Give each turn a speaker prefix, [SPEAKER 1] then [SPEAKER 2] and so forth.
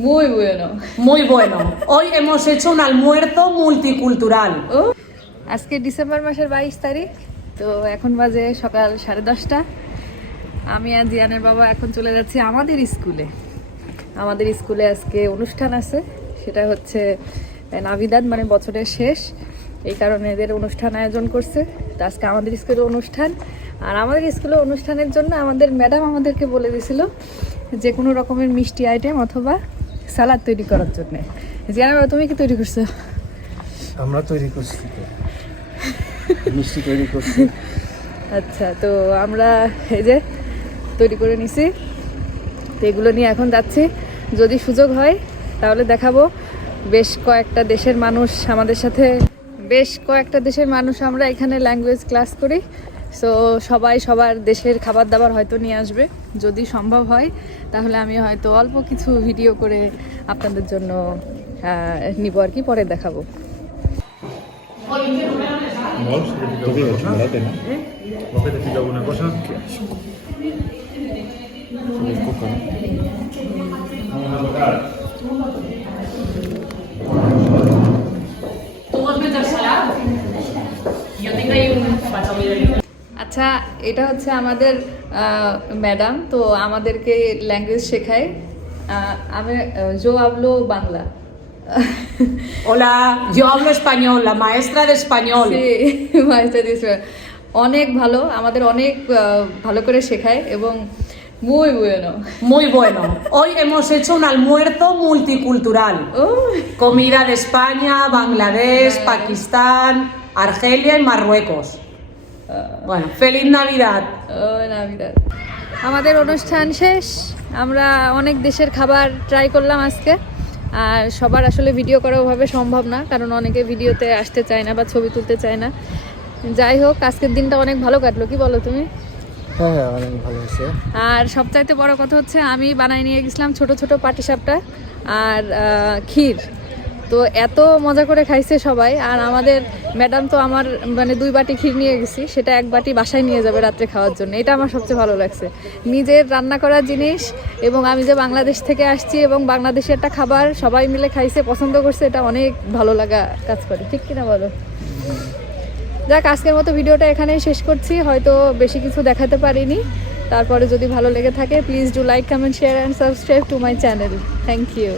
[SPEAKER 1] Muy bueno.
[SPEAKER 2] Muy bueno. Hoy hemos hecho un almuerzo multicultural.
[SPEAKER 1] ও আজকে December মাসের বাইশ তারিখ তো এখন বাজে সকাল সাড়ে দশটা আমি আর জিয়ানের বাবা এখন চলে যাচ্ছি আমাদের স্কুলে আমাদের স্কুলে আজকে অনুষ্ঠান আছে সেটা হচ্ছে নাবিদাদ মানে বছরের শেষ এই কারণে এদের অনুষ্ঠান আয়োজন করছে তো আজকে আমাদের স্কুলে অনুষ্ঠান আর আমাদের স্কুলে অনুষ্ঠানের জন্য আমাদের ম্যাডাম আমাদেরকে বলে দিয়েছিল যে কোনো রকমের মিষ্টি আইটেম অথবা সালাদ তৈরি করার জন্য। জিয়ানের বাবা তুমি কি তৈরি করছ?
[SPEAKER 3] আমরা তৈরি করছি মিষ্টি তৈরি করছি।
[SPEAKER 1] আচ্ছা তো আমরা এই যে তৈরি করে নিছি। তো এগুলো নিয়ে এখন যাচ্ছি। যদি সুযোগ হয় তাহলে দেখাবো। বেশ কয়েকটা দেশের মানুষ আমাদের সাথে বেশ কয়েকটা দেশের মানুষ আমরা এখানে ল্যাঙ্গুয়েজ ক্লাস করি। সো সবাই সবার দেশের খাবার দাবার হয়তো নিয়ে আসবে। যদি সম্ভব হয়, তাহলে আমি হয়তো অল্প কিছু ভিডিও করে আপনাদের জন্য নিব আর কি, পরে দেখাবো। আচ্ছা এটা হচ্ছে আমাদের ম্যাডাম তো আমাদেরকে ল্যাঙ্গুয়েজ শেখায়। আমি জো আবলো বাংলা।
[SPEAKER 2] ওলা জো আবলো
[SPEAKER 1] স্পানিয়ল মাএস্ট্রা দে অনেক ভালো আমাদের অনেক ভালো করে শেখায় এবং
[SPEAKER 2] মুই বুয়েনো মুই বুয়েনো হই হেমস হেচো উন
[SPEAKER 1] আলমুয়ার্তো
[SPEAKER 2] মাল্টিকুলটুরাল কমিদা দে স্পাইনা বাংলাদেশ পাকিস্তান আর্জেলিয়া ই Bueno, feliz Navidad.
[SPEAKER 1] ও নাবিদাত আমাদের অনুষ্ঠান শেষ। আমরা অনেক দেশের খাবার ট্রাই করলাম আজকে। আর সবার আসলে ভিডিও করা ওভাবে সম্ভব না কারণ অনেকে ভিডিওতে আসতে চায় না বা ছবি তুলতে চায় না। যাই হোক আজকের দিনটা অনেক ভালো কাটলো কি বলো তুমি?
[SPEAKER 3] হ্যাঁ হ্যাঁ অনেক ভালো হয়েছে।
[SPEAKER 1] আর সবচাইতে বড় কথা হচ্ছে আমি বানাই নিয়ে গেছিলাম ছোট ছোট পাটিসাপটা আর ক্ষীর। তো এত মজা করে খাইছে সবাই, আর আমাদের ম্যাডাম তো আমার মানে দুই বাটি ক্ষীর নিয়ে গেছি, সেটা এক বাটি বাসায় নিয়ে যাবে রাত্রে খাওয়ার জন্য। এটা আমার সবচেয়ে ভালো লাগছে। নিজের রান্না করা জিনিস এবং আমি যে বাংলাদেশ থেকে আসছি এবং বাংলাদেশের একটা খাবার সবাই মিলে খাইছে, পছন্দ করছে, এটা অনেক ভালো লাগা কাজ করে। ঠিক কিনা বলো? যাক, আজকের মতো ভিডিওটা এখানেই শেষ করছি। হয়তো বেশি কিছু দেখাতে পারিনি। তারপরে যদি ভালো লেগে থাকে please do like comment share and subscribe to my channel thank you